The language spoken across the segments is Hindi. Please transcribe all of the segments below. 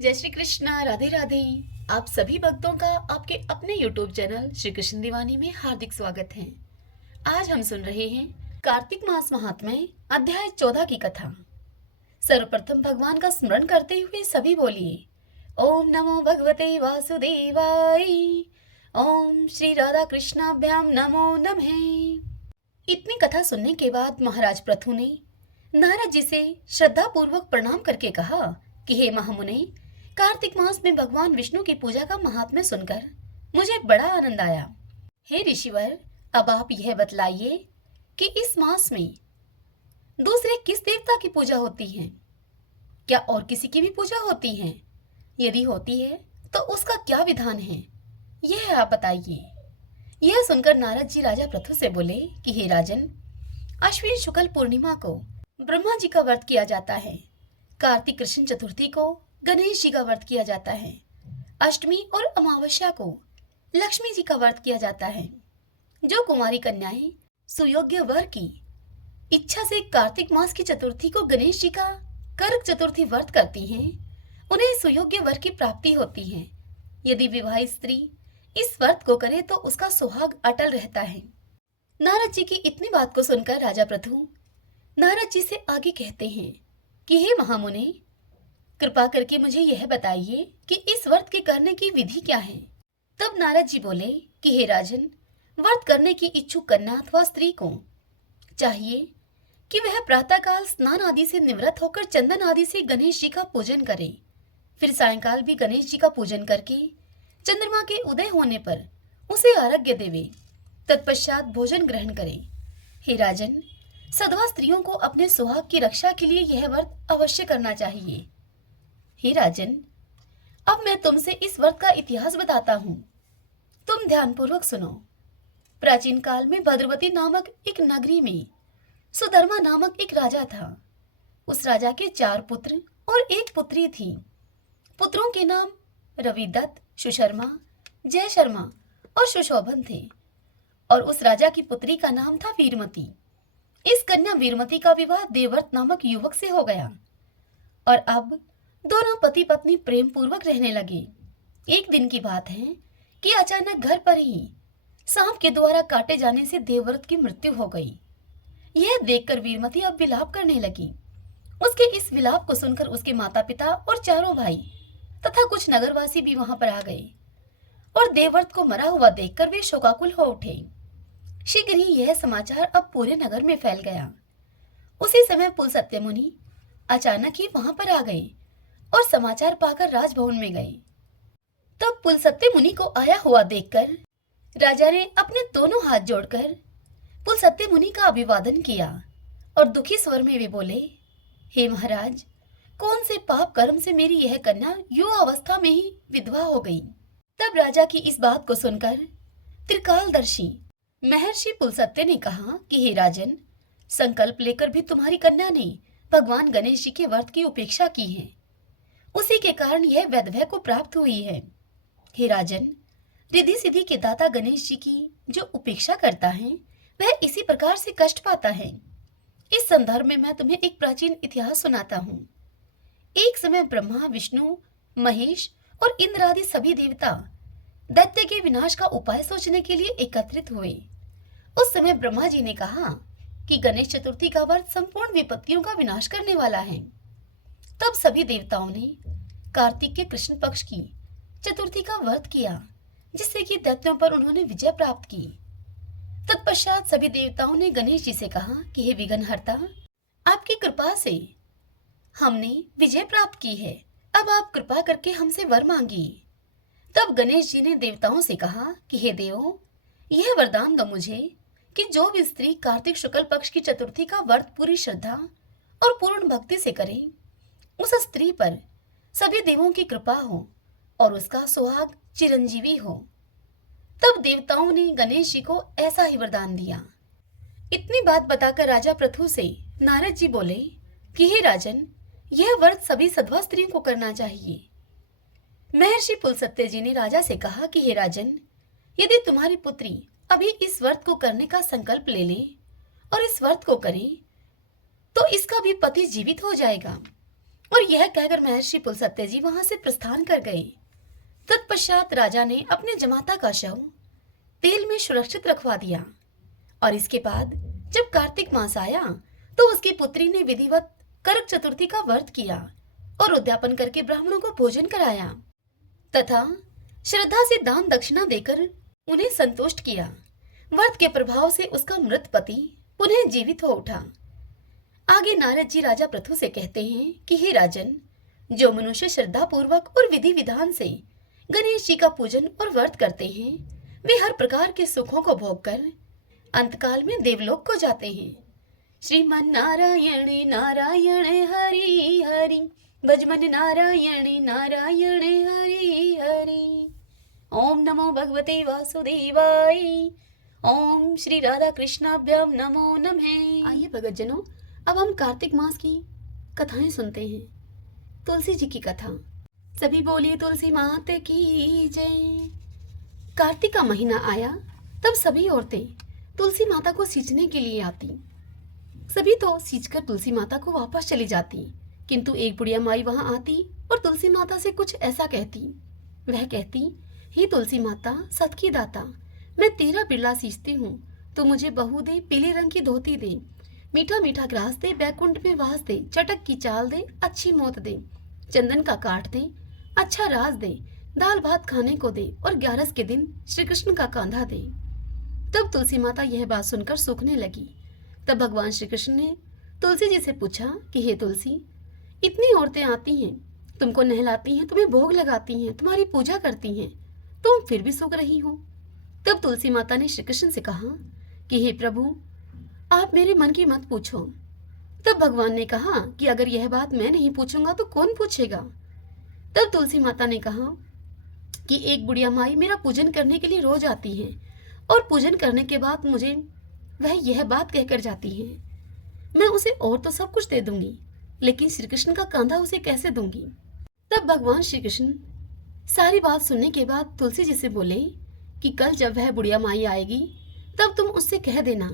जय श्री कृष्णा, राधे राधे। आप सभी भक्तों का आपके अपने YouTube चैनल श्री कृष्ण दीवानी में हार्दिक स्वागत है। आज हम सुन रहे हैं कार्तिक मास महात्म्य अध्याय 14 की कथा। सर्वप्रथम भगवान का स्मरण करते हुए सभी बोलिए ओम नमो भगवते वासुदेवाय। ओम श्री राधा कृष्णाभ्याम नमो नमः। इतनी कथा सुनने के बाद महाराज पृथु ने नारद जी से श्रद्धा पूर्वक प्रणाम करके कहा कि हे महामुने, कार्तिक मास में भगवान विष्णु की पूजा का महात्म्य सुनकर मुझे बड़ा आनंद आया। हे ऋषिवर, अब आप यह बतलाइए कि इस मास में दूसरे किस देवता की पूजा होती है? क्या और किसी की भी पूजा होती है? यदि होती है तो उसका क्या विधान है, यह आप बताइए। यह सुनकर नारद जी राजा पृथु से बोले कि हे राजन, अश्विन शुक्ल पूर्णिमा को ब्रह्मा जी का व्रत किया जाता है। कार्तिक कृष्ण चतुर्थी को गणेश जी का व्रत किया जाता है। अष्टमी और अमावस्या को लक्ष्मी जी का व्रत किया जाता है। जो कुमारी कन्याएं सुयोग्य वर की इच्छा से कार्तिक मास की चतुर्थी को गणेश जी का कर्क चतुर्थी व्रत करती हैं, उन्हें सुयोग्य वर की प्राप्ति होती है। यदि विवाहित स्त्री इस व्रत को करे तो उसका सुहाग अटल रहता है। नारद जी की इतनी बात को सुनकर राजा पृथु नारद जी से आगे कहते हैं कि हे महामुने, कृपा करके मुझे यह बताइए कि इस व्रत के करने की विधि क्या है। तब नारद जी बोले कि हे राजन, व्रत करने की इच्छुक कन्या अथवा स्त्री को चाहिए कि वह प्रातःकाल स्नान आदि से निवृत्त होकर चंदन आदि से गणेश जी का पूजन करे। फिर सायंकाल भी गणेश जी का पूजन करके चंद्रमा के उदय होने पर उसे अर्घ्य देवे। तत्पश्चात भोजन ग्रहण करे। हे राजन, सधवा स्त्रियों को अपने सुहाग की रक्षा के लिए यह व्रत अवश्य करना चाहिए। हे राजन, अब मैं तुमसे इस व्रत का इतिहास बताता हूँ। तुम ध्यानपूर्वक सुनो। प्राचीन काल में भद्रवती नामक एक नगरी में सुधर्मा नामक एक राजा था। उस राजा के 4 पुत्र और एक पुत्री थी। पुत्रों के नाम रविदत्त, सुशर्मा, जय शर्मा और सुशोभन थे। और उस राजा की पुत्री का नाम था वीरमती। इस कन्या वीरमती का विवाह देवव्रत नामक युवक से हो गया और अब दोनों पति पत्नी प्रेम पूर्वक रहने लगे। एक दिन की बात है कि अचानक घर पर ही सांप के द्वारा काटे जाने से देवव्रत की मृत्यु हो गई। यह देखकर वीरमती अब विलाप करने लगी। उसके इस विलाप को सुनकर उसके माता पिता और चारों भाई तथा कुछ नगरवासी भी वहां पर आ गए और देवव्रत को मरा हुआ देखकर वे शोकाकुल हो उठे। शीघ्र ही यह समाचार अब पूरे नगर में फैल गया। उसी समय पुलस्त्य मुनि अचानक ही वहां पर आ गए और समाचार पाकर राजभवन में गए। तब पुलस्त्य मुनि को आया हुआ देखकर राजा ने अपने दोनों हाथ जोड़कर पुलस्त्य मुनि का अभिवादन किया और दुखी स्वर में वे बोले, हे महाराज, कौन से पाप कर्म से मेरी यह कन्या युवा अवस्था में ही विधवा हो गई। तब राजा की इस बात को सुनकर त्रिकालदर्शी महर्षि पुलस्त्य ने कहा कि हे राजन, संकल्प लेकर भी तुम्हारी कन्या ने भगवान गणेश जी के व्रत की उपेक्षा की है। उसी के कारण यह वैधव्य को प्राप्त हुई है। हे राजन, रिद्धि सिद्धि के दाता गणेश जी की जो उपेक्षा करता है वह इसी प्रकार से कष्ट पाता है। इस संदर्भ में मैं तुम्हें एक प्राचीन इतिहास सुनाता हूँ। एक समय ब्रह्मा, विष्णु, महेश और इंद्र आदि सभी देवता दैत्य के विनाश का उपाय सोचने के लिए एकत्रित हुए। उस समय ब्रह्मा जी ने कहा कि गणेश चतुर्थी का व्रत संपूर्ण विपत्तियों का विनाश करने वाला है। तब सभी देवताओं ने कार्तिक के कृष्ण पक्ष की चतुर्थी का व्रत किया, जिससे कि दैत्यों पर उन्होंने विजय प्राप्त की। तत्पश्चात सभी देवताओं ने गणेश जी से कहा कि हे विघ्नहर्ता, आपकी कृपा से हमने विजय प्राप्त की है। अब आप कृपा करके हमसे वर मांगिए। तब गणेश जी ने देवताओं से कहा कि हे देवों, यह वरदान दो मुझे कि जो भी स्त्री कार्तिक शुक्ल पक्ष की चतुर्थी का व्रत पूरी श्रद्धा और पूर्ण भक्ति से करे, उस स्त्री पर सभी देवों की कृपा हो और उसका सुहाग चिरंजीवी हो। तब देवताओं ने गणेश जी को ऐसा ही वरदान दिया। इतनी बात बताकर राजा पृथु से नारद जी बोले कि हे राजन, यह व्रत सभी सधवा स्त्रियों को करना चाहिए। महर्षि पुलस्त्य जी ने राजा से कहा कि हे राजन, यदि तुम्हारी पुत्री अभी इस व्रत को करने का संकल्प ले ले और इस व्रत को करे तो इसका भी पति जीवित हो जाएगा और यह कहकर महर्षि पुलस्त्य जी वहां से प्रस्थान कर गए। तत्पश्चात राजा ने अपने जमाता का शव तेल में सुरक्षित रखवा दिया और इसके बाद जब कार्तिक मास आया तो उसकी पुत्री ने विधिवत करक चतुर्थी का व्रत किया और उद्यापन करके ब्राह्मणों को भोजन कराया तथा श्रद्धा से दान दक्षिणा देकर उन्हें संतुष्ट किया। व्रत के प्रभाव से उसका मृत पति पुनः जीवित हो उठा। आगे नारद जी राजा पृथु से कहते हैं कि हे राजन, जो मनुष्य श्रद्धा पूर्वक और विधि विधान से गणेश जी का पूजन और व्रत करते हैं वे हर प्रकार के सुखों को भोगकर अंतकाल में देवलोक को जाते हैं। श्रीमन नारायण नारायण हरि हरि भजमन नारायण नारायण हरि हरि। ओम नमो भगवते वासुदेवाय। ओम श्री राधा कृष्णाभ्याम नमो नमः। आइए भगत जनों, अब हम कार्तिक मास की कथाएं सुनते हैं। तुलसी जी की कथा। सभी बोलिए तुलसी माता की जय। कार्तिक का महीना आया तब सभी औरतें तुलसी माता को सींचने के लिए आती। सभी तो सींचकर तुलसी माता को वापस चली जाती, किंतु एक बुढ़िया माई वहां आती और तुलसी माता से कुछ ऐसा कहती। वह कहती, हे तुलसी माता, सत की दाता, मैं तेरा बिरला सींचती हूँ, तो मुझे बहू दे, पीले रंग की धोती दे, मीठा मीठा ग्रास दे, बैकुंठ में वास दे, चटक की चाल दे, अच्छी मौत दे, चंदन का काट दे, अच्छा राज दे, दाल भात खाने को दे और 11 के दिन श्री कृष्ण का कांधा दे। तब तुलसी माता यह बात सुनकर सूखने लगी। तब भगवान श्री कृष्ण ने तुलसी जी से पूछा कि हे तुलसी, इतनी औरतें आती हैं, तुमको नहलाती हैं, तुम्हें भोग लगाती हैं, तुम्हारी पूजा करती हैं, तुम फिर भी सूख रही हो। तब तुलसी माता ने श्री कृष्ण से कहा कि हे प्रभु, आप मेरे मन की मत पूछो। तब भगवान ने कहा कि अगर यह बात मैं नहीं पूछूंगा तो कौन पूछेगा। तब तुलसी माता ने कहा कि एक बुढ़िया माई मेरा पूजन करने के लिए रोज आती है और पूजन करने के बाद मुझे वह यह बात कहकर जाती है, मैं उसे और तो सब कुछ दे दूंगी, लेकिन श्री कृष्ण का कांधा उसे कैसे दूंगी। तब भगवान श्री कृष्ण सारी बात सुनने के बाद तुलसी जी से बोले कि कल जब वह बुढ़िया माई आएगी तब तुम उससे कह देना,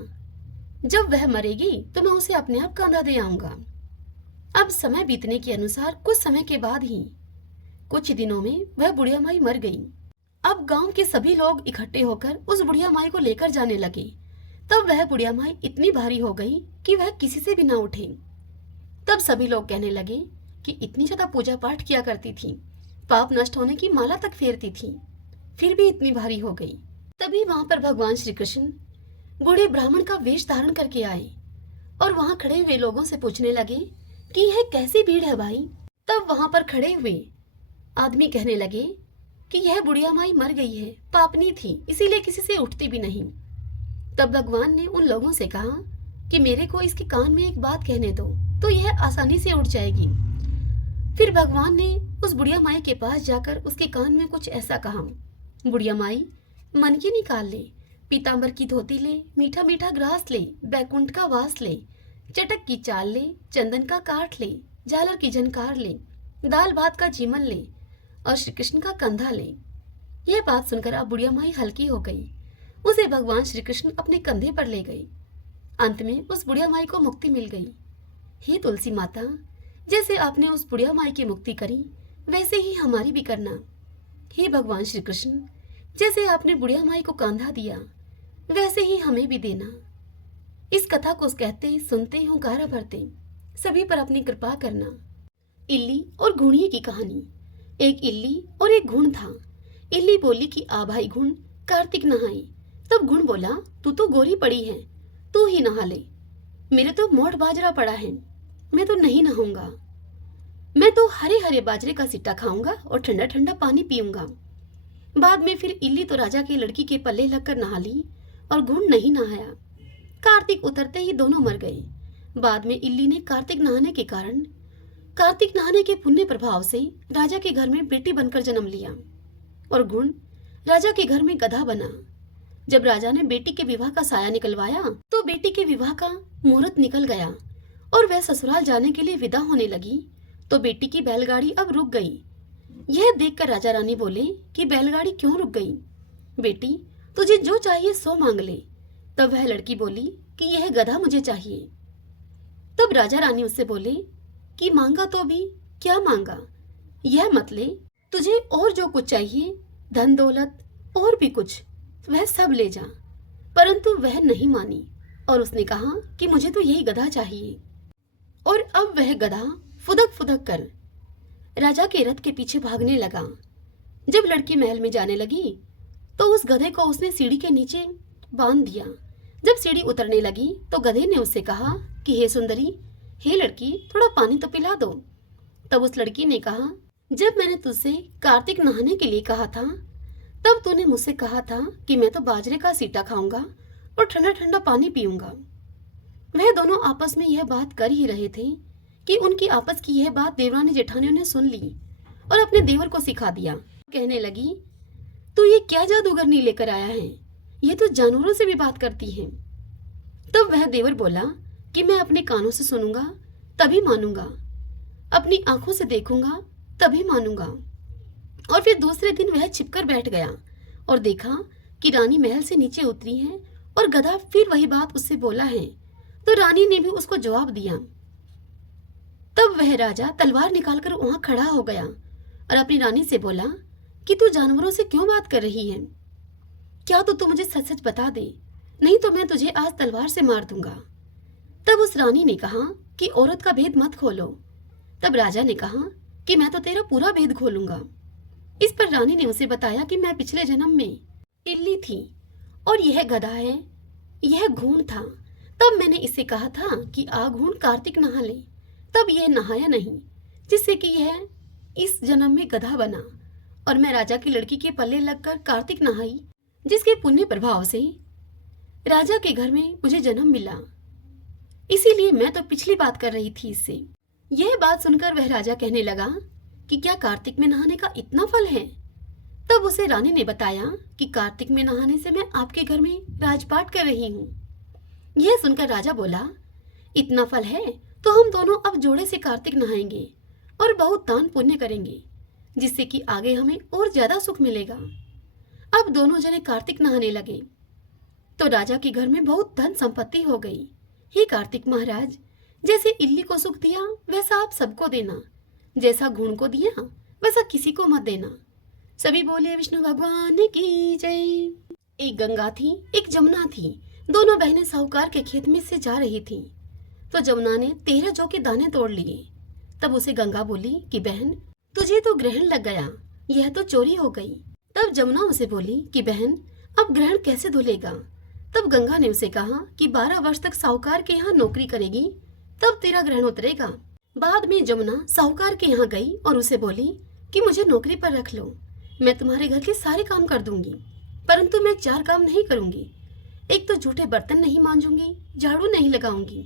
जब वह मरेगी तो मैं उसे अपने आप कांधा दे आऊंगा। अब समय बीतने के अनुसार कुछ समय के बाद ही कुछ दिनों में वह बुढ़िया माई मर गई। अब गांव के सभी लोग इकट्ठे होकर उस बुढ़िया माई को लेकर जाने लगे। तब वह बुढ़िया माई इतनी भारी हो गई कि वह किसी से भी ना उठे। तब सभी लोग कहने लगे कि इतनी ज्यादा पूजा पाठ किया करती थी, पाप नष्ट होने की माला तक फेरती थी, फिर भी इतनी भारी हो गई। तभी वहां पर भगवान श्री कृष्ण बूढ़े ब्राह्मण का वेश धारण करके आए और वहां खड़े हुए लोगों से पूछने लगे कि यह कैसी भीड़ है भाई। तब वहां पर खड़े हुए आदमी कहने लगे कि यह बुढ़िया माई मर गई है, पापनी थी, इसीलिए किसी से उठती भी नहीं। तब भगवान ने उन लोगों से कहा कि मेरे को इसके कान में एक बात कहने दो तो यह आसानी से उठ जाएगी। फिर भगवान ने उस बुढ़िया माई के पास जाकर उसके कान में कुछ ऐसा कहा, बुढ़िया माई, मन की निकाल ले, पीतांबर की धोती ले, मीठा मीठा ग्रास ले, बैकुंठ का वास ले, चटक की चाल ले, चंदन का काठ ले, झालर की झनकार ले, दाल भात का जीमन ले और श्री कृष्ण का कंधा ले। यह बात सुनकर अब बुढ़िया माई हल्की हो गई। उसे भगवान श्री कृष्ण अपने कंधे पर ले गए। अंत में उस बुढ़िया माई को मुक्ति मिल गई। हे तुलसी माता, जैसे आपने उस बुढ़िया माई की मुक्ति करी वैसे ही हमारी भी करना। हे भगवान श्री कृष्ण, जैसे आपने बुढ़िया माई को कांधा दिया वैसे ही हमें भी देना। इस कथा को कहते सुनते हुंकारा भरते सभी पर अपनी कृपा करना। इल्ली और घुड़िए की कहानी। एक इल्ली और एक घुड़ था। इल्ली बोली कि आ भाई घुड़, कार्तिक नहाए। तब घुड़ बोला, तू तो गोरी पड़ी है, तू ही नहा ले, मेरे तो मोट बाजरा पड़ा है, मैं तो नहीं नहाऊंगा। मैं तो हरे हरे बाजरे का सिट्टा खाऊंगा और ठंडा ठंडा पानी पीऊंगा। बाद में फिर इल्ली तो राजा की लड़की के पल्ले लगकर नहा ली और घुड़ नहीं नहाया। कार्तिक उतरते ही दोनों मर गए। बाद में इल्ली ने कार्तिक नहाने के पुण्य प्रभाव से राजा के घर में बेटी बनकर जन्म लिया और घुड़ राजा के घर में गधा बना। जब राजा ने बेटी के विवाह का साया निकलवाया तो बेटी के विवाह का मुहूर्त निकल गया और वह ससुराल जाने के लिए विदा होने लगी तो बेटी की बैलगाड़ी अब रुक गई। यह देखकर राजा रानी बोले कि बैलगाड़ी क्यों रुक गई? बेटी, तुझे जो चाहिए सो मांग ले। तब वह लड़की बोली कि यह गधा मुझे चाहिए। तब राजा रानी उससे बोले कि मांगा तो भी क्या मांगा? यह मत ले, तुझे और जो कुछ चाहिए, धन दौलत और भी कुछ, वह सब ले जा। परंतु वह नहीं मानी और उसने कहा कि मुझे तो यही गधा चाहिए। और अब वह गधा फुदक फुदक कर राजा के रथ के पीछे भागने लगा। जब लड़की महल में जाने लगी तो उस गधे को उसने सीढ़ी के नीचे बांध दिया। जब सीढ़ी उतरने लगी तो गधे ने उससे कहा कि हे सुंदरी, हे लड़की, थोड़ा पानी तो पिला दो। तब उस लड़की ने कहा, जब मैंने तुझसे कार्तिक नहाने के लिए कहा था तब तूने मुझसे कहा था कि मैं तो बाजरे का सीटा खाऊंगा और ठंडा ठंडा पानी पीऊंगा। वह दोनों आपस में यह बात कर ही रहे थे कि उनकी आपस की यह बात देवरानी जेठानियों ने सुन ली और अपने देवर को सिखा दिया। कहने लगी, तू ये क्या जादूगरनी लेकर आया है? ये तो जानवरों से भी बात करती है। तब वह देवर बोला कि मैं अपने कानों से सुनूंगा तभी मानूंगा, अपनी आंखों से देखूंगा तभी मानूंगा। और फिर दूसरे दिन वह छिपकर बैठ गया और देखा कि रानी महल से नीचे उतरी है और गधा फिर वही बात उससे बोला है। तो रानी ने भी उसको जवाब दिया। तब वह राजा तलवार निकालकर वहां खड़ा हो गया और अपनी रानी से बोला कि तू जानवरों से क्यों बात कर रही है? क्या तो तू मुझे सच सच बता दे, नहीं तो मैं तुझे आज तलवार से मार दूंगा। तब उस रानी ने कहा कि औरत का भेद मत खोलो। तब राजा ने कहा कि मैं तो तेरा पूरा भेद खोलूंगा। इस पर रानी ने उसे बताया कि मैं पिछले जन्म में इल्ली थी और यह गधा है, यह घूण था। तब मैंने इससे कहा था कि आ घूण कार्तिक नहा ले, तब यह नहाया नहीं, जिससे कि यह इस जन्म में गधा बना। और मैं राजा की लड़की के पल्ले लगकर कार्तिक नहाई, जिसके पुण्य प्रभाव से राजा के घर में मुझे जन्म मिला। इसीलिए मैं तो पिछली बात कर रही थी इससे। यह बात सुनकर वह राजा कहने लगा कि क्या कार्तिक में नहाने का इतना फल है? तब उसे रानी ने बताया कि कार्तिक में नहाने से मैं आपके घर में राजपाट कर रही हूँ। यह सुनकर राजा बोला, इतना फल है तो हम दोनों अब जोड़े से कार्तिक नहाएंगे और बहुत दान पुण्य करेंगे, जिससे कि आगे हमें और ज्यादा सुख मिलेगा। अब दोनों जने कार्तिक नहाने लगे तो राजा के घर में बहुत धन संपत्ति हो गई। हे कार्तिक महाराज, जैसे इल्ली को सुख दिया वैसा आप सबको देना, जैसा घुण को दिया वैसा किसी को मत देना। सभी बोले विष्णु भगवान की जय। एक गंगा थी, एक जमुना थी। दोनों बहनें साहूकार के खेत में से जा रही थीं। तो जमुना ने 13 जौ के दाने तोड़ लिए। तब उसे गंगा बोली कि बहन, तुझे तो ग्रहण लग गया, यह तो चोरी हो गई। तब जमुना उसे बोली कि बहन, अब ग्रहण कैसे धुलेगा? तब गंगा ने उसे कहा कि 12 वर्ष तक साहूकार के यहाँ नौकरी करेगी, तब तेरा ग्रहण उतरेगा। बाद में जमुना साहूकार के यहाँ गई और उसे बोली कि मुझे नौकरी पर रख लो, मैं तुम्हारे घर के सारे काम कर दूंगी, परंतु मैं 4 काम नहीं करूंगी। एक तो झूठे बर्तन नहीं मांजूंगी, झाड़ू नहीं लगाऊंगी,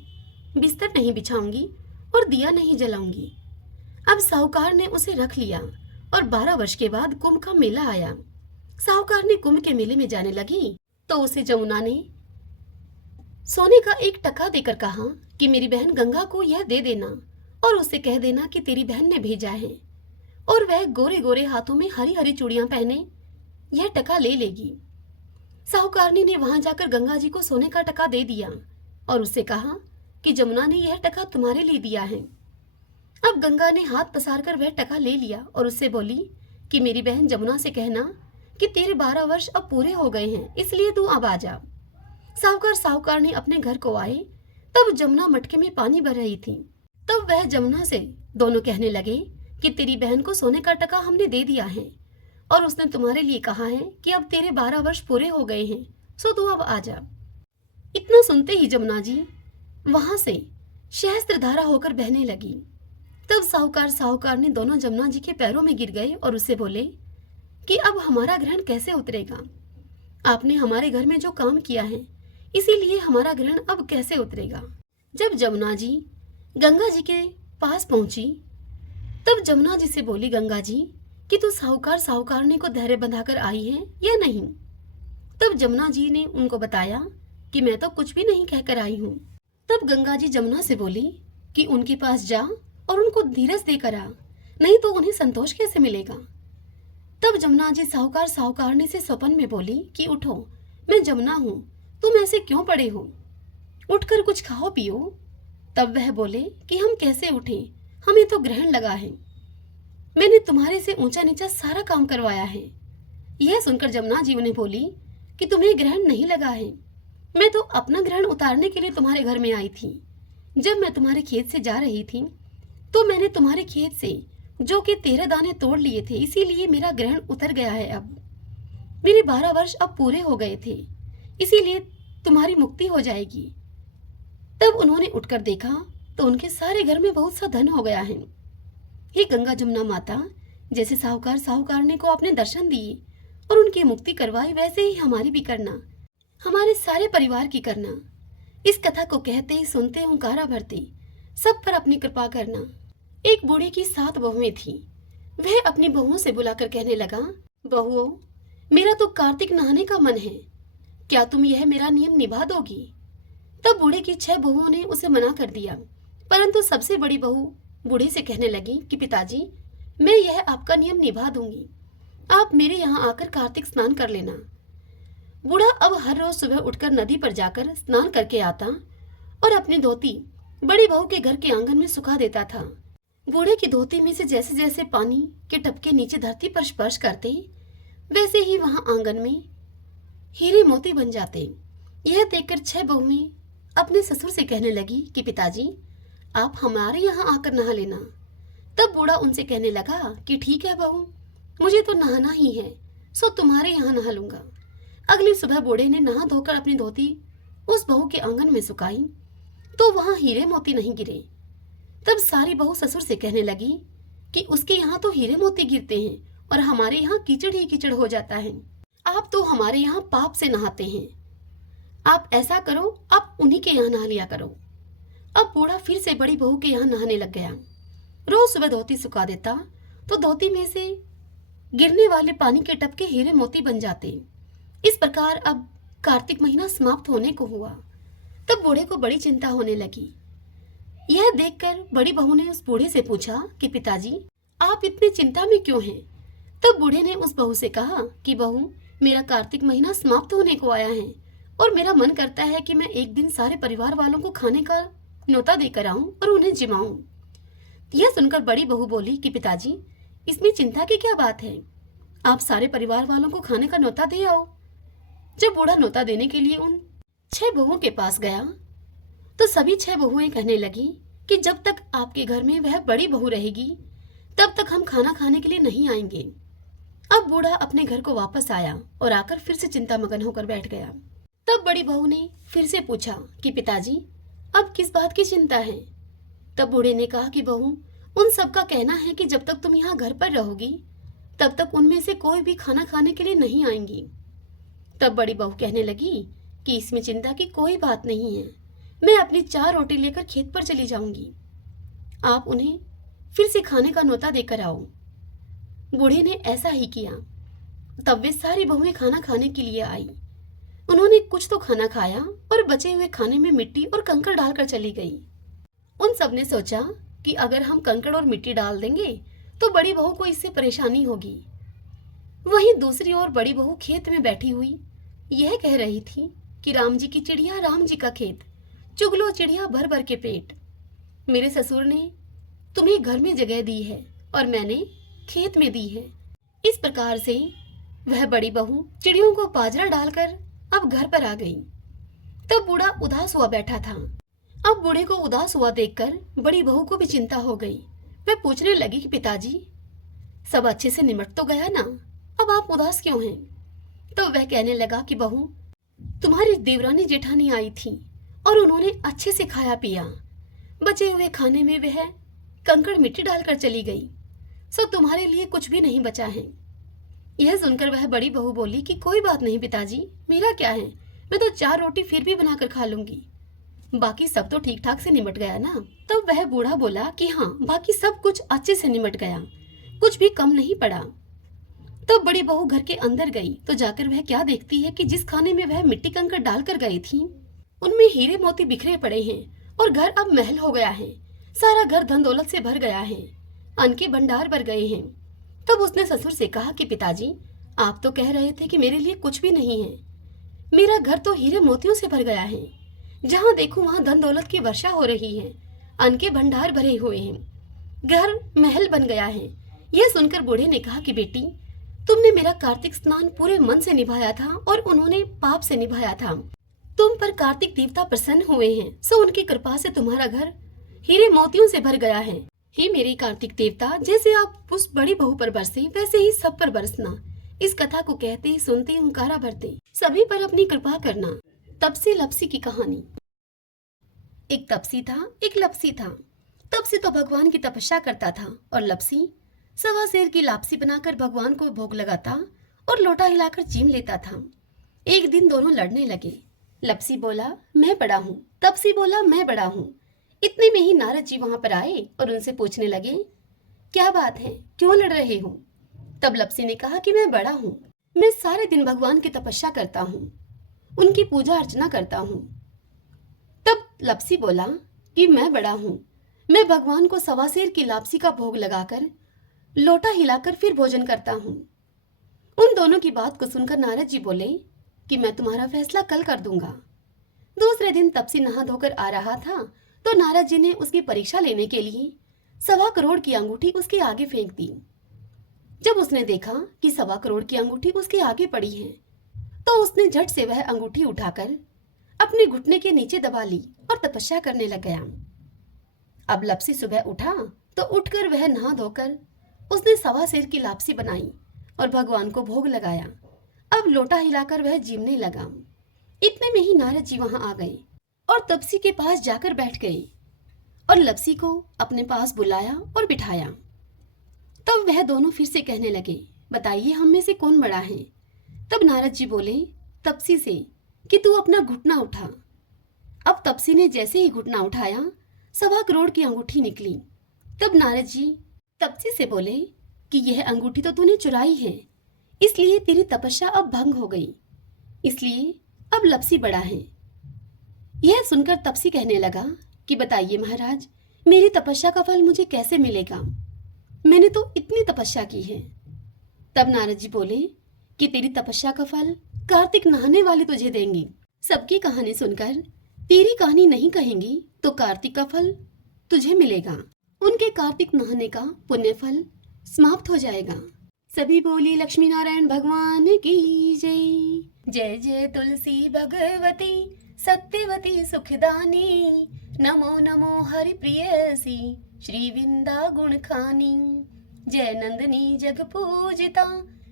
बिस्तर नहीं बिछाऊंगी और दिया नहीं जलाऊंगी। अब साहूकार ने उसे रख लिया और 12 वर्ष के बाद कुंभ का मेला आया। साहूकार ने कुंभ के मेले में जाने लगी तो उसे जमुना ने सोने का एक टका देकर कहा कि मेरी बहन गंगा को यह दे देना और उसे कह देना कि तेरी बहन ने भेजा है और वह गोरे गोरे हाथों में हरी हरी चूड़ियां पहने यह टका ले लेगी। साहूकारनी ने वहां जाकर गंगा जी को सोने का टका दे दिया और उससे कहा कि जमुना ने यह टका तुम्हारे लिए दिया है। अब गंगा ने हाथ पसार कर वह टका ले लिया और उससे बोली कि मेरी बहन जमुना से कहना कि तेरे 12 वर्ष अब पूरे हो गए हैं, इसलिए तू अब आ जा। साहूकार ने अपने घर को आए तब जमुना मटके में पानी भर रही थी। तब वह जमुना से दोनों कहने लगे कि तेरी बहन को सोने का टका हमने दे दिया है और उसने तुम्हारे लिए कहा है कि अब तेरे 12 वर्ष पूरे हो गए हैं, सो तू अब आ जा। इतना सुनते ही जमुना जी वहां से सहस्त्रधारा होकर बहने लगी। तब साहूकार ने दोनों जमुना जी के पैरों में गिर गए और उससे बोले कि अब हमारा ग्रहण कैसे उतरेगा? आपने हमारे घर में जो काम किया है इसीलिए हमारा ग्रहण अब कैसे उतरेगा? जब जमुना जी गंगा जी के पास पहुंची तब जमुना जी से बोली गंगा जी कि तू साहूकारनी को धैर्य बंधाकर आई है या नहीं? तब जमुना जी ने उनको बताया कि मैं तो कुछ भी नहीं कहकर आई हूँ। तब गंगा जी जमुना से बोली कि उनके पास जा और उनको धीरज देकर आ, नहीं तो उन्हें संतोष कैसे मिलेगा। तब जमुना जी साहूकारनी से स्वप्न में बोली कि उठो, मैं जमुना हूँ, तुम ऐसे क्यों पड़े हो, उठकर कुछ खाओ पियो। तब वह बोले कि हम कैसे उठें, हमें तो ग्रहण लगा है। मैंने तुम्हारे से ऊंचा नीचा सारा काम करवाया है। यह सुनकर जमुना जी उन्हें बोली कि तुम्हें ग्रहण नहीं लगा है। मैं तो अपना ग्रहण उतारने के लिए तुम्हारे घर में आई थी। जब मैं तुम्हारे खेत से जा रही थी तो मैंने तुम्हारे खेत से जो कि 13 दाने तोड़ लिए थे, इसीलिए मेरा ग्रहण उतर गया है। अब मेरे 12 वर्ष अब पूरे हो गए थे, इसीलिए तुम्हारी मुक्ति हो जाएगी। तब उन्होंने उठकर देखा तो उनके सारे घर में बहुत सा धन हो गया है। हे गंगा जमुना माता, जैसे साहूकार साहूकारने को आपने दर्शन दिए और उनकी मुक्ति करवाई, वैसे ही हमारी भी करना, हमारे सारे परिवार की करना। इस कथा को कहते सुनते हुंकारा भरते सब पर अपनी कृपा करना। एक बूढ़े की 7 बहुएं थी। वह अपनी बहुओं से बुलाकर कहने लगा, बहुओं, मेरा तो कार्तिक नहाने का मन है, क्या तुम यह मेरा नियम निभा दोगी? तब बूढ़े की 6 बहुओं ने उसे मना कर दिया, परंतु सबसे बड़ी बहू बूढ़े से कहने लगी कि पिताजी, मैं यह आपका नियम निभा दूंगी, आप मेरे यहाँ आकर कार्तिक स्नान कर लेना। बूढ़ा अब हर रोज सुबह उठकर नदी पर जाकर स्नान करके आता और अपनी धोती बड़ी बहू के घर के आंगन में सुखा देता था। बूढ़े की धोती में से जैसे जैसे पानी के टपके नीचे धरती पर स्पर्श करते, वैसे ही वहां आंगन में हीरे मोती बन जाते। यह देखकर 6 बहुएं अपने ससुर से कहने लगी कि पिताजी, आप हमारे यहाँ आकर नहा लेना। तब बूढ़ा उनसे कहने लगा कि ठीक है बहू, मुझे तो नहाना ही है, सो तुम्हारे यहाँ नहा लूंगा। अगली सुबह बूढ़े ने नहा धोकर अपनी धोती उस बहू के आंगन में सुखाई तो वहां हीरे मोती नहीं गिरे। तब सारी बहू ससुर से कहने लगी कि उसके यहाँ तो हीरे मोती गिरते हैं और हमारे यहाँ कीचड़ ही कीचड़ हो जाता है। आप तो हमारे यहाँ पाप से नहाते हैं, आप ऐसा करो, आप उन्हीं के यहाँ नहा लिया करो। अब बूढ़ा फिर से बड़ी बहू के यहाँ नहाने लग गया। रोज सुबह धोती सुखा देता तो धोती में से गिरने वाले पानी के टपके हीरे मोती बन जाते। इस प्रकार अब कार्तिक महीना समाप्त होने को हुआ। तब बूढ़े को बड़ी चिंता होने लगी। यह देखकर बड़ी बहू ने उस बूढ़े से पूछा कि पिताजी, आप इतनी चिंता में क्यों हैं? तब बूढ़े ने उस बहू से कहा कि बहू, मेरा कार्तिक महीना समाप्त होने को आया है और मेरा मन करता है कि मैं एक दिन सारे परिवार वालों को खाने का न्योता देकर आऊं और उन्हें जिमाऊं। यह सुनकर बड़ी बहू बोली कि पिताजी, इसमें चिंता की क्या बात है, आप सारे परिवार वालों को खाने का न्योता दे आओ। जब बूढ़ा न्योता देने के लिए उन 6 बहुओं के पास गया तो सभी 6 बहुएं कहने लगी कि जब तक आपके घर में वह बड़ी बहू रहेगी तब तक हम खाना खाने के लिए नहीं आएंगे। अब बूढ़ा अपने घर को वापस आया और आकर फिर से चिंता मगन होकर बैठ गया। तब बड़ी बहू ने फिर से पूछा कि पिताजी, अब किस बात की चिंता है? तब बूढ़े ने कहा कि बहू, उन सब का कहना है कि जब तक तुम यहाँ घर पर रहोगी तब तक उनमें से कोई भी खाना खाने के लिए नहीं आएंगी। तब बड़ी बहू कहने लगी कि इसमें चिंता की कोई बात नहीं है, मैं अपनी 4 रोटी लेकर खेत पर चली जाऊंगी, आप उन्हें फिर से खाने का न्योता देकर आओ। बूढ़े ने ऐसा ही किया। तब वे सारी बहुएं खाना खाने के लिए आई। उन्होंने कुछ तो खाना खाया और बचे हुए खाने में मिट्टी और कंकड़ डालकर चली गई। उन सब ने सोचा कि अगर हम कंकड़ और मिट्टी डाल देंगे तो बड़ी बहू को इससे परेशानी होगी। वहीं दूसरी ओर बड़ी बहू खेत में बैठी हुई यह कह रही थी कि राम जी की चिड़िया राम जी का खेत, चुगलो चिड़िया भर भर के पेट। मेरे ससुर ने तुम्हें घर में जगह दी है और मैंने खेत में दी है। इस प्रकार से वह बड़ी बहू चिड़ियों को बाजरा डालकर अब घर पर आ गई। तब बूढ़ा उदास हुआ बैठा था। अब बूढ़े को उदास हुआ देखकर बड़ी बहू को भी चिंता हो गई। वह पूछने लगी कि पिताजी, सब अच्छे से निमट तो गया ना, अब आप उदास क्यों हैं? तो वह कहने लगा कि बहू, तुम्हारी देवरानी जेठानी आई थी और उन्होंने अच्छे से खाया पिया, बचे हुए खाने में वह कंकड़ मिट्टी डालकर चली गई, सो तुम्हारे लिए कुछ भी नहीं बचा है। यह सुनकर वह बड़ी बहू बोली कि कोई बात नहीं पिताजी, मेरा क्या है, मैं तो 4 रोटी फिर भी बनाकर खा लूंगी, बाकी सब तो ठीक ठाक से निमट गया ना। तब वह बूढ़ा बोला कि हाँ, बाकी सब कुछ अच्छे से निमट गया, कुछ भी कम नहीं पड़ा। तब बड़ी बहू घर के अंदर गई तो जाकर वह क्या देखती है कि जिस खाने में वह मिट्टी कंकड़ डालकर गई थी उनमें हीरे मोती बिखरे पड़े हैं और घर अब महल हो गया है। सारा घर धन दौलत से भर गया है, अन्न के भंडार भर गए हैं। तब उसने ससुर से कहा कि पिताजी, आप तो कह रहे थे कि मेरे लिए कुछ भी नहीं है, मेरा घर तो हीरे मोतियों से भर गया है, जहाँ देखूं वहां धन दौलत की वर्षा हो रही है, अन्न के भंडार भरे हुए हैं। घर महल बन गया है। यह सुनकर बूढ़े ने कहा कि बेटी, तुमने मेरा कार्तिक स्नान पूरे मन से निभाया था और उन्होंने पाप से निभाया था। तुम पर कार्तिक देवता प्रसन्न हुए हैं, सो उनकी कृपा से तुम्हारा घर हीरे मोतियों से भर गया है। हे मेरे कार्तिक देवता, जैसे आप उस बड़ी बहू पर बरसे वैसे ही सब पर बरसना। इस कथा को कहते सुनते हुंकारा भरते सभी पर अपनी कृपा करना। तपसी लपसी की कहानी। एक तपसी था, एक लपसी था। तपसी तो भगवान की तपस्या करता था और लपसी सवा सेर की लापसी बनाकर भगवान को भोग लगाता और लोटा हिलाकर चीम लेता था। एक दिन दोनों लड़ने लगे। लपसी बोला, मैं बड़ा हूँ। तपसी बोला, मैं बड़ा हूँ। इतने में ही नारद जी वहां पर आए और उनसे पूछने लगे, क्या बात है, क्यों लड़ रहे हो? तब लपसी ने कहा कि मैं बड़ा हूँ, मैं सारे दिन भगवान की तपस्या करता हूँ, उनकी पूजा अर्चना करता हूँ। तब लपसी बोला कि मैं बड़ा हूँ, मैं भगवान को सवा सेर की लापसी का भोग लगाकर लोटा हिलाकर फिर भोजन करता हूँ। उन दोनों की बात को सुनकर नारद जी बोले कि मैं तुम्हारा फैसला कल कर दूंगा। दूसरे दिन तपसी नहा धोकर आ रहा था तो नारद जी ने उसकी परीक्षा लेने के लिए 1.25 करोड़ की अंगूठी उसके आगे फेंक दी। जब उसने देखा कि 1.25 करोड़ की अंगूठी उसके आगे पड़ी है तो उसने झट से वह अंगूठी उठाकर अपने घुटने के नीचे दबा ली और तपस्या करने लग गया। अब लपसी सुबह उठा तो उठकर वह नहा धोकर उसने सवा सेर की लापसी बनाई और भगवान को भोग लगाया। अब लोटा हिलाकर वह जीमने लगा। इतने में ही नारद जी वहां आ गए और तपसी के पास जाकर बैठ गए और लपसी को अपने पास बुलाया और बिठाया। तब वह दोनों फिर से कहने लगे, बताइए हम में से कौन बड़ा है? तब नारद जी बोले तपसी से कि तू अपना घुटना उठा। अब तपसी ने जैसे ही घुटना उठाया 1.25 करोड़ की अंगूठी निकली। तब नारद जी तपसी से बोले कि यह अंगूठी तो तूने चुराई है, इसलिए तेरी तपस्या अब भंग हो गई, इसलिए अब लपसी बड़ा है। यह सुनकर तपसी कहने लगा कि बताइए महाराज, मेरी तपस्या का फल मुझे कैसे मिलेगा? मैंने तो इतनी तपस्या की है। तब नारद जी बोले कि तेरी तपस्या का फल कार्तिक नहाने वाले तुझे देंगे। सबकी कहानी सुनकर तेरी कहानी नहीं कहेंगी तो कार्तिक का फल तुझे मिलेगा। उनके कार्तिक नहाने का पुण्य फल समाप्त हो जाएगा। सभी बोली लक्ष्मी नारायण भगवान की जय। जय जय तुलसी भगवती सत्यवती सुखदानी, नमो नमो हरि प्रियसी श्री विंदा गुण खानी। जय नंदनी जग पूजिता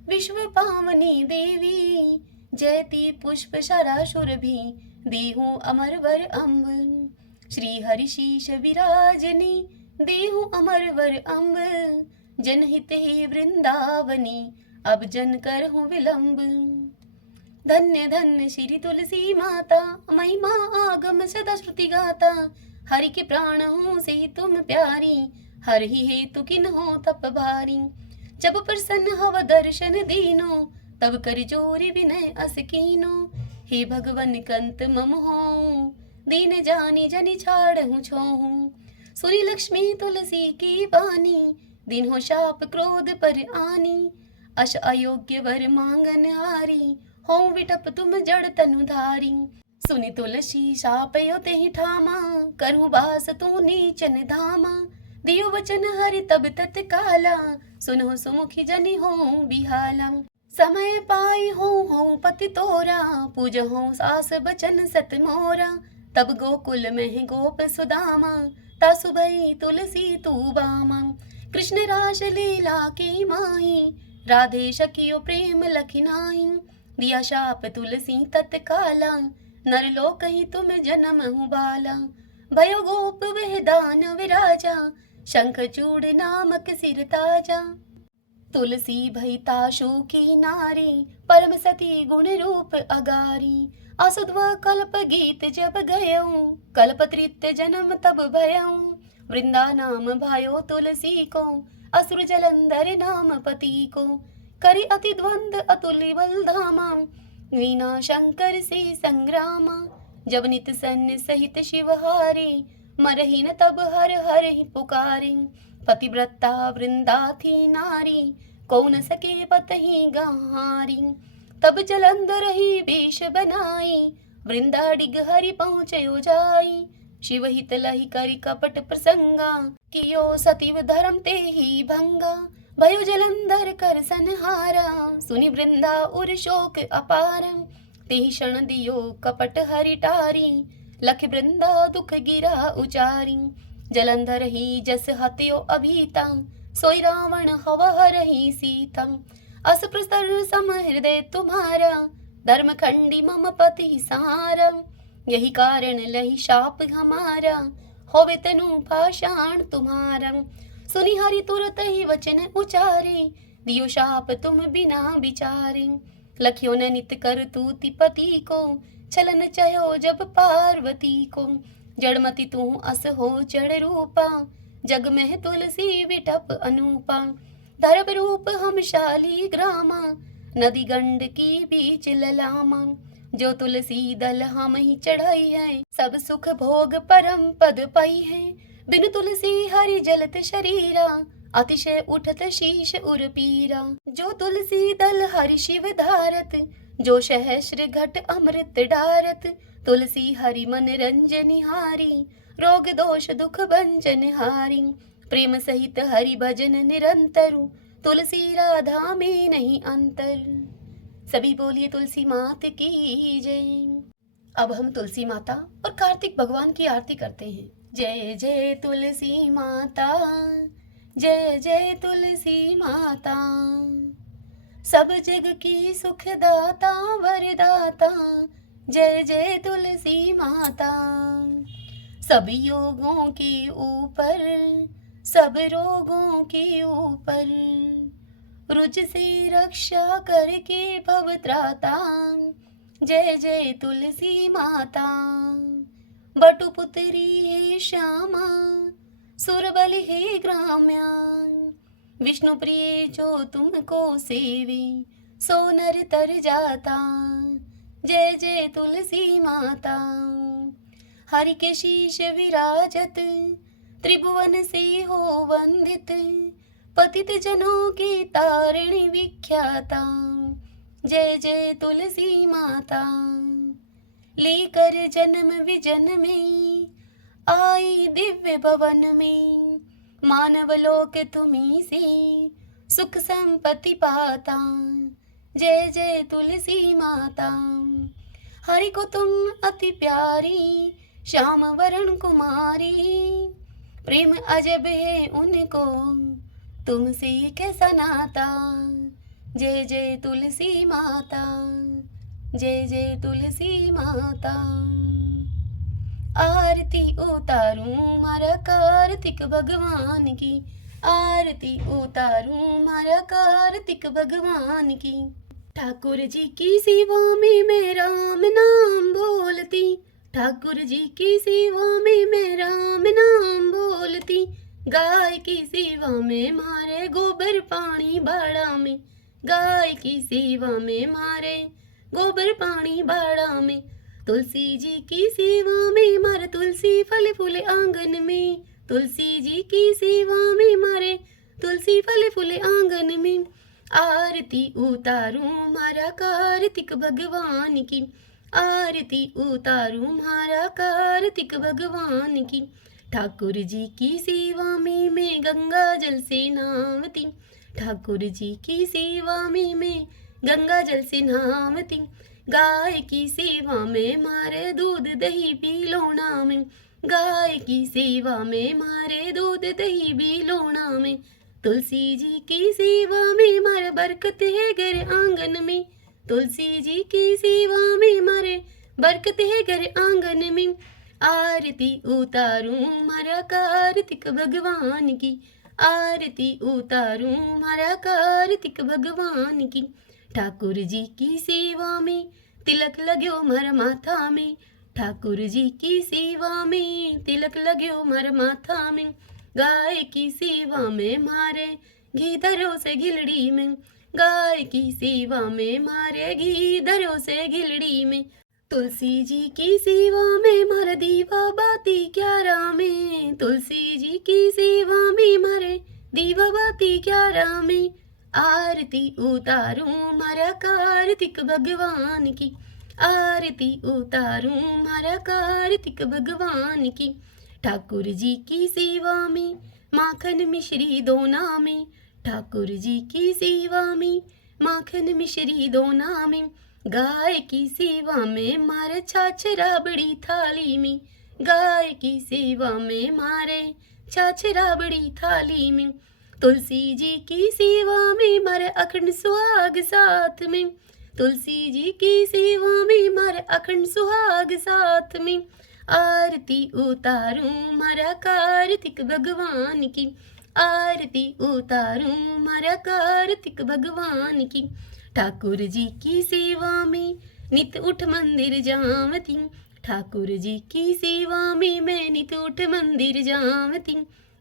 विश्व पावनी देवी, जयति पुष्प शराशुर भी देहु अमर वर अम्ब। श्री हरि शीश विराजनी देहु अमर वर अम्ब, जनहित ही वृंदावनी अब जन कर हूँ विलंब। धन्य धन्य श्री तुलसी माता, महिमा आगम सदा श्रुति गाता। हरि के प्राण हूँ से तुम प्यारी, हर ही हेतु किन हो तप भारी। जब प्रसन्न हव दर्शन दीनो, तब कर जोरी विनय अस कीनो। हे भगवन कंत मम हो, दीन जानी जनि छाड़ हूँ छोहूँ। सुरी लक्ष्मी तुलसी की बानी, दिन हो शाप क्रोध पर आनी। अश अयोग्य वर मांगन हारी, हो विटप तुम जड़ तनु धारी। सुनि तुलसी शाप यो तेहि ठामा, करहु बास तू नीचन धामा। दियो वचन हरि तब तत्काला, सुनो सुमुखी जनि हो बिहाला। समय पाई हो पति तोरा, पूज हो सास बचन सत मोरा। तब गोकुल में गोप सुदामा, तासु भई तुलसी तू बामा। कृष्ण रास लीला की माही, राधे सखियो प्रेम लखि नाही। दिया शाप तुलसी तत्काला, नर लोक ही तुम जन्म हूँ बाला। भयो गोप वह दान विराजा, शंख चूड़ नामक सिर ताजा। तुलसी भई ताशु की नारी, परम सती गुण रूप अगारी। असुध्वा कल्प गीत जब गयऊँ, कल्प तृतीय जन्म तब भयऊँ। वृंदा नाम भयो तुलसी को, असुर जलंधर नाम पति को। करि अति द्वंद अतुल्य बल धामा, वीणा शंकर से संग्रामा। जब नित सन्य सहित शिवहारी, मरहि न तब हर हर ही पुकारी। पतिव्रता वृंदा थी नारी, कौन सके बतहि गहारी। तब जलंधर ही वेश बनाई, वृंदा डिग हरि पहुँचयो जाई। शिव हित लही करी कपट प्रसंगा, कियो सतीव धर्म ते ही भंगा। भयो जलंधर कर संहारा, सुनि वृंदा उर शोक अपार। तेहि क्षण दियो कपट हरि टारी, लख वृंदा दुख गिरा उचारी। जलंधर ही जस हत्यो अभीता, सोई रावण हव हरहि सीता। अस प्रस्तर सम हृदय तुम्हारा, धर्म खंडी मम पति सारा। यही कारण लही शाप हमारा, होवे तनु पाषाण तुम्हारा। सुनि हरि तुरत ही वचन उचारे, दियो शाप तुम बिना विचारे। लखियो न नित कर तूति पति को, छलन चयो जब पार्वती को। जड़मति तू अस हो जड़ रूपा, जग में तुलसी विटप अनूपा। धर्म रूप हम शाली ग्रामा, नदी गंड की बीच ललामा। जो तुलसी दल हम ही चढ़ाई है, सब सुख भोग परम पद पाई है। बिन तुलसी हरि जलत शरीरा, अतिशय उठत शीश उर पीरा। जो तुलसी दल हरि शिव धारत, जो सहस्र घट अमृत डारत। तुलसी हरि मन रंजन हारी, रोग दोष दुख भंजन हारी। प्रेम सहित हरि भजन निरंतर, तुलसी राधा में नहीं अंतर। सभी बोलिए तुलसी मात की जय। अब हम तुलसी माता और कार्तिक भगवान की आरती करते हैं। जय जय तुलसी माता, जय जय तुलसी माता। सब जग की सुखदाता वरदाता, जय जय तुलसी माता। सभी योगों के ऊपर, सब रोगों के ऊपर, रुज से रक्षा करके भव त्राता, जय जय तुलसी माता। बटुपुत्री हे श्यामा, सुरबलि हे ग्राम्या। विष्णु प्रिय जो तुमको सेवे, सो नर तर जाता, जय जय तुलसी माता। हरि के शीश विराजत, त्रिभुवन से हो वंदित। पतित जनों की तारिणी विख्याता, जय जय तुलसी माता। लेकर जन्म विजन में, आई दिव्य भवन में। मानव लोक तुम्ही से, सुख संपत्ति पाता, जय जय तुलसी माता। हरि को तुम अति प्यारी, श्याम वरण कुमारी। प्रेम अजब है उनको, तुमसे कैसा नाता, जय जय तुलसी माता, जय जय तुलसी माता। आरती उतारूं मारा कार्तिक भगवान की, आरती उतारूं मारा कार्तिक भगवान की। ठाकुर जी की सेवा में मैं राम नाम बोलती, ठाकुर जी की सेवा में मैं राम नाम बोलती। गाय की सेवा में मारे गोबर पानी बाड़ा में, गाय की सेवा में मारे गोबर पानी बाड़ा में। तुलसी जी की सेवा में मारे तुलसी फल फूल आंगन में, तुलसी जी की सेवा में मारे तुलसी फल फूल आंगन में। आरती उतारूं मारा कार्तिक भगवान की, आरती उतारूं मारा कार्तिक भगवान की। ठाकुर जी की सेवा में मैं गंगा जल से नहावती, ठाकुर जी की सेवा में मैं गंगा जल से नहावती। गाय की सेवा में मारे दूध दही पी लोना में, गाय की सेवा में मारे दूध दही पी लोना में। तुलसी जी की सेवा में मारे बरकत है घर आंगन में, तुलसी जी की सेवा में मारे बरकत है घर आंगन में। आरती उतारूं मारा कार्तिक भगवान की, आरती उतारूं मारा कार्तिक भगवान की। ठाकुर जी की सेवा में तिलक लाग्यो मारा माथा में, ठाकुर जी की सेवा में तिलक लाग्यो मारा माथा में। गाय की सेवा में मारे घी धरो से घिलड़ी में, गाय की सेवा में मारे घी धरो से घिलड़ी में। तुलसी जी की सेवा में मारा दीवा बाती क्यारा में, तुलसी जी की सेवा में मारे दीवा बाती क्यारा में। आरती उतारूं मारा कार्तिक भगवान की, आरती उतारूं मारा कार्तिक भगवान की। ठाकुर जी की सेवा में माखन मिश्री दोना में, ठाकुर जी की सेवा में माखन मिश्री दोना में, गाय की सेवा में मारे छाछ राबड़ी थाली में, गाय की सेवा में मारे छाछ राबड़ी थाली में, तुलसी जी की सेवा में मारे अखंड सुहाग साथ में, तुलसी जी की सेवा में मारे अखंड सुहाग साथ में, आरती उतारूं मारा कार्तिक भगवान की, आरती उतारूं मारा कार्तिक भगवान की। ठाकुर जी की सेवा में नित उठ मंदिर जावती, ठाकुर जी की सेवा में मैं नित उठ मंदिर जावती,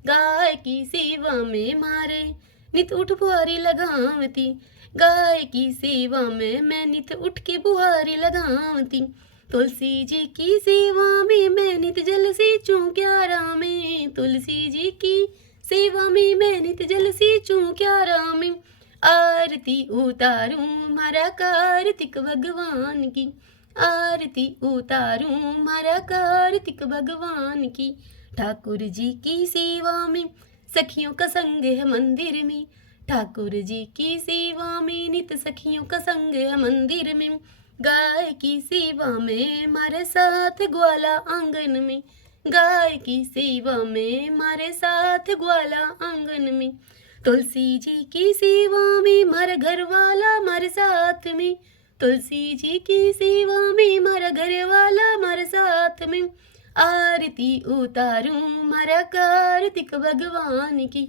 गाय की सेवा में मारे नित उठ बुहारी लगावती, गाय की सेवा में मैं नित उठ के बुहारी लगावती, तुलसी जी की सेवा में मैं नित जल सींचूं क्यारा में, तुलसी जी की सेवा में मैं नित जल सींचूं क्यारा में, आरती उतारूं मारा कार्तिक भगवान की, आरती उतारूं मारा कार्तिक भगवान की। ठाकुर जी की सेवा में सखियों का संग है मंदिर में, ठाकुर जी की सेवा में नित सखियों का संग है मंदिर में, गाय की सेवा में मारे साथ ग्वाला आंगन में, गाय की सेवा में मारे साथ ग्वाला आंगन में, तुलसी जी की सेवा में मारा घर वाला मारे साथ में, तुलसी जी की सेवा में मारा घर वाला मारे साथ में, आरती उतारूं मारा कार्तिक भगवान की,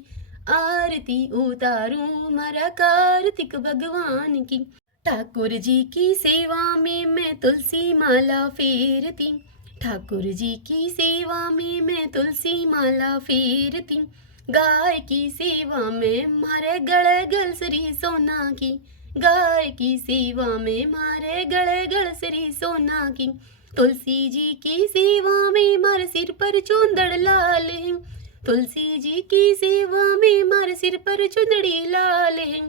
आरती उतारूं मारा कार्तिक भगवान की। ठाकुर जी की सेवा में मैं तुलसी माला फेरती, ठाकुर जी की सेवा में मैं तुलसी माला फेरती, गाय की सेवा में मारे गले गलसरी सोना की, गाय की सेवा में मारे गले गलसरी सोना की, तुलसी जी की सेवा में मारे सिर पर चूंदड़ लाल है, तुलसी जी की सेवा में मारे सिर पर चुंदड़ी लाल है,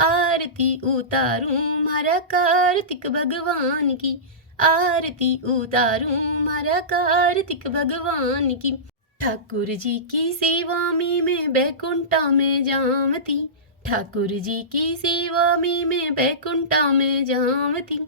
आरती उतारूं मारा कार्तिक भगवान की, आरती उतारूं मारा कार्तिक भगवान की। ठाकुर जी की सेवा में मैं बैकुंठा में जावती, ठाकुर जी की सेवा में मैं बैकुंठा में जावती,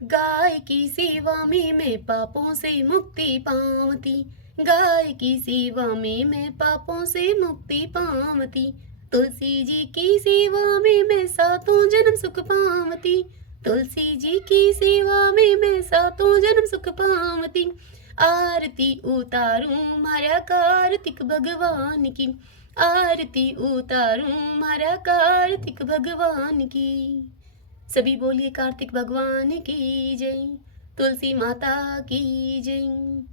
गाय की सेवा में मैं पापों से मुक्ति पावती, गाय की सेवा में मैं पापों से मुक्ति पावती, तुलसी जी की सेवा में मैं सातों जन्म सुख पावती, तुलसी जी की सेवा में मैं सातों जन्म सुख पावती, आरती उतारूं मारा कार्तिक भगवान की, आरती उतारूं मारा कार्तिक भगवान की। सभी बोलिए कार्तिक भगवान की जय, तुलसी माता की जय।